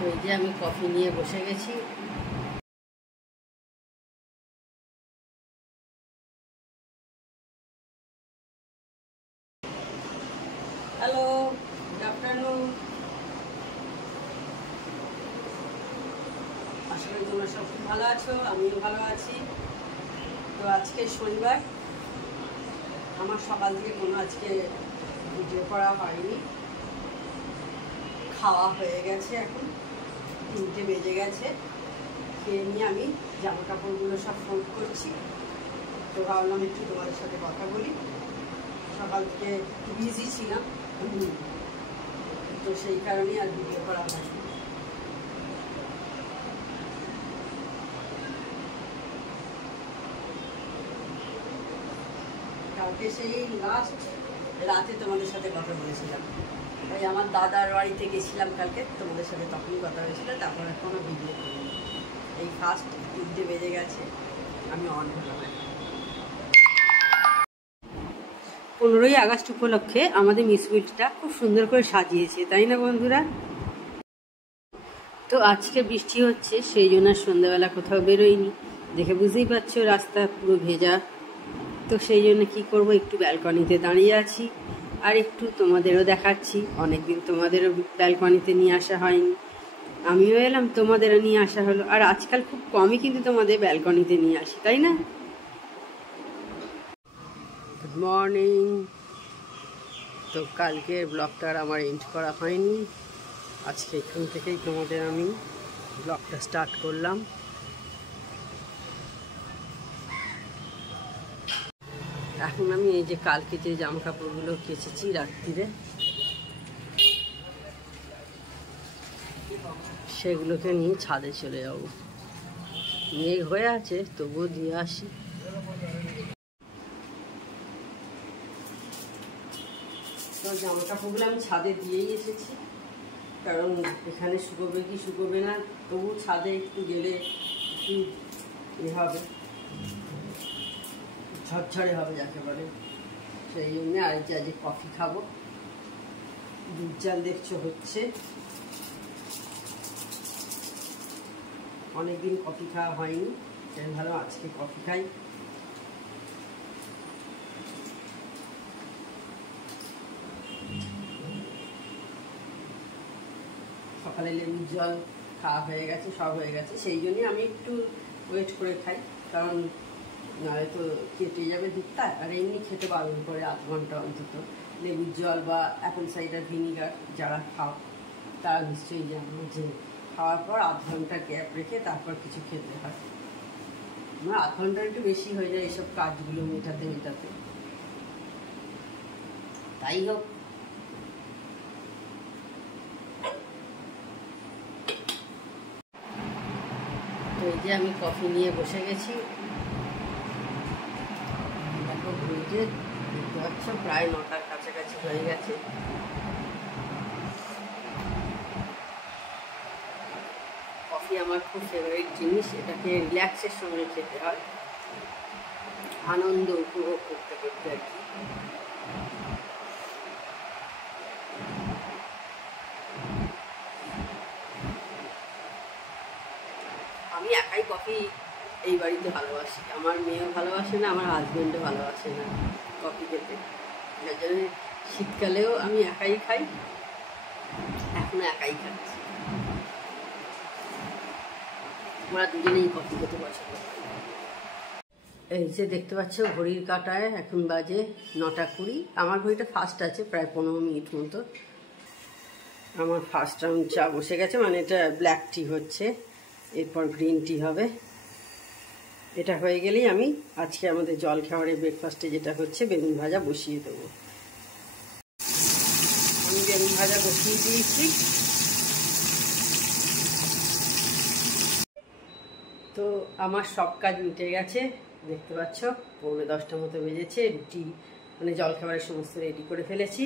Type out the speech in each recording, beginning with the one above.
তো এই যে আমি কফি নিয়ে বসে গেছি। Hello, good afternoon. আশা করি তোমরা সব খুব ভালো আছো, আমিও ভালো আছি। তো আজকে শনিবার, আমার সকাল থেকে কোনো আজকে ভিডিও করা হয়নি। খাওয়া হয়ে গেছে, এখন 3টে বেজে গেছে। খেয়ে নিয়ে আমি জামা কাপড়গুলো সব ফোল্ড করছি। তো ভাবলাম একটু তোমাদের সাথে কথা বলি। সকাল থেকে বিজি ছিলাম, তো সেই কারণেই আর ভিডিও করা হয়নি। কালকে সেই লাস্ট রাতে তোমাদের সাথে কথা বলেছিলাম। ওই আমার দাদার বাড়িতে গেছিলাম কালকে, তোমাদের সাথে তখনই কথা হয়েছিল। তারপর এখনও ভিডিও করিনি। এই ফার্স্ট 3টে বেজে গেছে, আমি অন হলাম। 15ই আগস্ট উপলক্ষে আমাদের মিস উইলটা খুব সুন্দর করে সাজিয়েছে, তাই না বন্ধুরা? তো আজকে বৃষ্টি হচ্ছে, সেই জন্য সন্ধ্যাবেলা কোথাও বেরোয়নি। দেখে বুঝতেই পারছো রাস্তা পুরো ভেজা। তো সেই জন্য কী করবো, একটু ব্যালকনিতে দাঁড়িয়ে আছি আর একটু তোমাদেরও দেখাচ্ছি। অনেকদিন তোমাদেরও ব্যালকনিতে নিয়ে আসা হয়নি, আমিও এলাম, তোমাদেরও নিয়ে আসা হলো। আর আজকাল খুব কমই কিন্তু তোমাদের ব্যালকনিতে নিয়ে আসি, তাই না? Good morning. তো কালকের ব্লগটা আর আমার এন্ড করা হয়নি, আজকে এখান থেকেই তোমাদের আমি ব্লগটা স্টার্ট করলাম। এখন আমি এই যে কালকে যে জামা কাপড়গুলো কেচেছি রাত্রিরে, সেগুলোকে নিয়ে ছাদে চলে যাব। মেঘ হয়ে আছে, তবুও দিয়ে আসি। তো জামা কাপড়গুলো আমি ছাদে দিয়েই এসেছি, কারণ এখানে শুকোবে কি শুকোবে না, তবু ছাদে একটু গেলে একটু হবে, ঝরঝরে হবে যাকে বলে। সেই জন্য আর যে আজকে কফি খাবো, দুধ জাল দেখছো হচ্ছে। অনেকদিন কফি খাওয়া হয়নি, তাই ভালো আজকে কফি খাই। সকালে লেবুর জল খাওয়া হয়ে গেছে, সব হয়ে গেছে। সেই জন্যই আমি একটু ওয়েট করে খাই, কারণ নাহলে তো কেটে যাবে দুধটা। আর এমনি খেতে বারণ করে আধ ঘন্টা অন্তত লেবুর জল বা অ্যাপেল সাইডার ভিনিগার যারা খাও তারা নিশ্চয়ই জানো যে খাওয়ার পর আধ ঘন্টা গ্যাপ রেখে তারপর কিছু খেতে হয়। আমার আধ ঘন্টা একটু বেশি হয়ে যায় এইসব কাজগুলো মেটাতে মেটাতে। তাই হোক, তো এই যে আমি কফি নিয়ে বসে গেছি। দেখো ঘুরতে দেখতে পাচ্ছ প্রায় 9টার কাছাকাছি হয়ে গেছে। কফি আমার খুব ফেভারিট জিনিস, এটাকে রিল্যাক্সের সঙ্গে খেতে হয়, আনন্দ উপভোগ করতে করতে আর কি। আমি একাই কফি এই বাড়িতে ভালোবাসি, আমার মেয়েও ভালোবাসে না, আমার হাজব্যান্ডও ভালোবাসে না কফি খেতে। যার জন্য শীতকালেও আমি একাই খাই, এখনো একাই খাচ্ছি। আমরা দুজনেই কফি খেতে পছন্দ করি। এই যে দেখতে পাচ্ছ ঘড়ির কাঁটায় এখন বাজে 9টা 20। আমার ঘড়িটা ফাস্ট আছে, প্রায় 15 মিনিট মতো। আমার ফার্স্ট রাউন্ড চা বসে গেছে, মানে এটা ব্ল্যাক টি হচ্ছে, এরপর গ্রিন টি হবে। এটা হয়ে গেলেই আমি আজকে আমাদের জল খাবারের ব্রেকফাস্টে যেটা হচ্ছে বেগুন ভাজা বসিয়ে দেবো। আমি বেগুন ভাজা বসিয়ে দিয়েছি। তো আমার সব কাজ মিটে গেছে, দেখতে পাচ্ছ 9:45 মতো বেজেছে। রুটি মানে জলখাবারের সমস্ত রেডি করে ফেলেছি,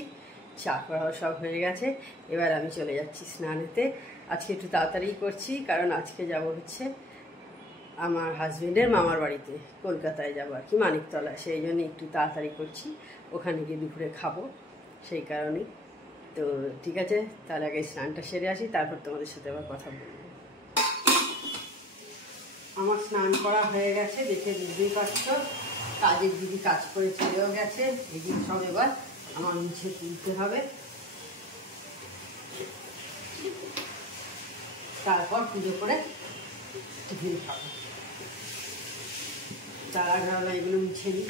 চা করাও সব হয়ে গেছে। এবার আমি চলে যাচ্ছি স্নানেতে। আজকে একটু তাড়াতাড়ি করছি, কারণ আজকে যাব হচ্ছে আমার হাজবেন্ডের মামার বাড়িতে, কলকাতায় যাবো আর কি, মানিকতলা। সেই জন্য একটু তাড়াতাড়ি করছি, ওখানে গিয়ে দুপুরে খাবো, সেই কারণেই। তো ঠিক আছে, তাহলে আগে স্নানটা সেরে আসি, তারপর তোমাদের সাথে আবার কথা বলবো। আমার স্নান করা হয়ে গেছে, দেখে বুঝতেই পারছো। কাজের দিদি কাজ করে চলেও গেছে। এদিক সব এবার আমার মুছে তুলতে হবে, তারপর পুজো করে টিফিন খাবো। তার আগে এগুলো মুছে নিই।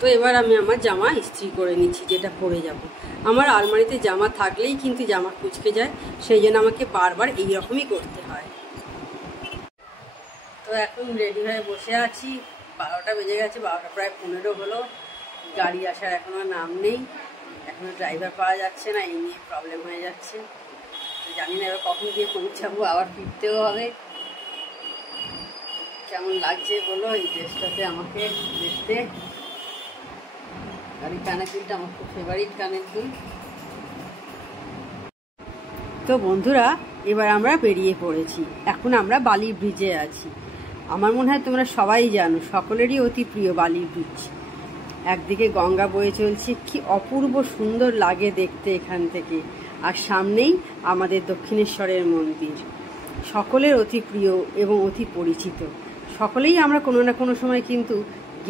তো এবার আমি আমার জামা ইস্ত্রি করে নিচ্ছি, যেটা পরে যাব। আমার আলমারিতে জামা থাকলেই কিন্তু জামা কুঁচকে যায়, সেই জন্য আমাকে বারবার এইরকমই করতে হয়। তো এখন রেডি হয়ে বসে আছি, 12টা বেজে গেছে, 12টা প্রায় 15 হলো। গাড়ি আসার এখনও নাম নেই, এখনও ড্রাইভার পাওয়া যাচ্ছে না, এই নিয়ে প্রবলেম হয়ে যাচ্ছে। তো জানি না এবার কখন গিয়ে পৌঁছাবো, আবার ফিরতেও হবে। কেমন লাগছে বলো এই ড্রেসটাতে আমাকে দেখতে। আর এই কানের দুলটা আমার খুব ফেভারিট কানের দুল। তো বন্ধুরা, এবার আমরা বেরিয়ে পড়েছি। এখন আমরা বালি ব্রিজে আছি। আমার মনে হয় তোমরা সবাই জানো, সকলেরই অতি প্রিয় বালি ব্রিজ। একদিকে গঙ্গা বয়ে চলছে, কি অপূর্ব সুন্দর লাগে দেখতে এখান থেকে। আর সামনেই আমাদের দক্ষিণেশ্বরের মন্দির, সকলের অতি প্রিয় এবং অতি পরিচিত। সকলেই আমরা কোনো না কোনো সময় কিন্তু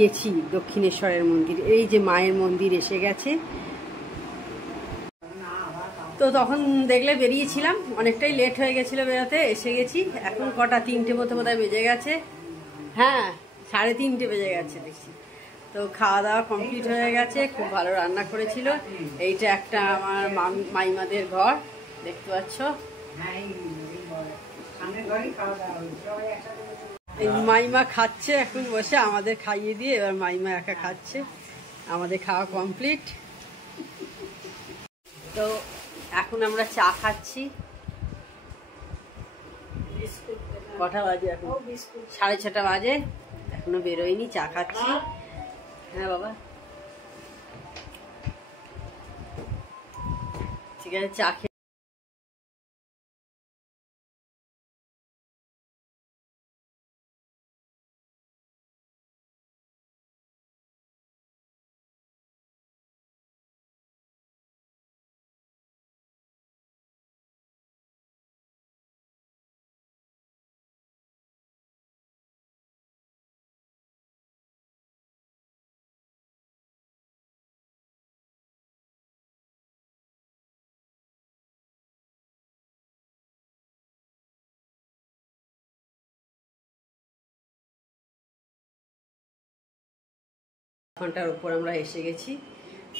গেছি দক্ষিণেশ্বরের মন্দির। এই যে মায়ের মন্দির এসে গেছে। তো তখন দেখলে বেরিয়েছিলাম, অনেকটাই লেট হয়ে গেছিলো বেরোতে, এসে গেছি। এখন কটা, 3টে মতো বোধহয় বেজে গেছে। হ্যাঁ, 3:30 বেজে গেছে দেখছি। তো খাওয়া দাওয়া কমপ্লিট হয়ে গেছে, খুব ভালো রান্না করেছিল। এইটা একটা আমার মাইমাদের ঘর, দেখতে পাচ্ছ। এই মাইমা খাচ্ছে এখন বসে, আমাদের খাইয়ে দিয়ে এবার মাইমা একা খাচ্ছে। আমাদের খাওয়া কমপ্লিট। তো এখন আমরা চা খাচ্ছি। কটা বাজে এখন? 6:30 বাজে, এখনো বেরোয়নি, চা খাচ্ছি। হ্যাঁ বাবা, ঠিক আছে, চা খেয়ে ঘন্টার উপর আমরা এসে গেছি।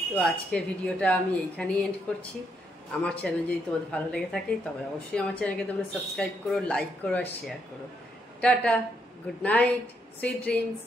তো আজকের ভিডিওটা আমি এইখানেই এন্ড করছি। আমার চ্যানেল যদি তোমাদের ভালো লেগে থাকে তবে অবশ্যই আমার চ্যানেলকে তোমরা সাবস্ক্রাইব করো, লাইক করো আর শেয়ার করো। Tata, good night, sweet dreams.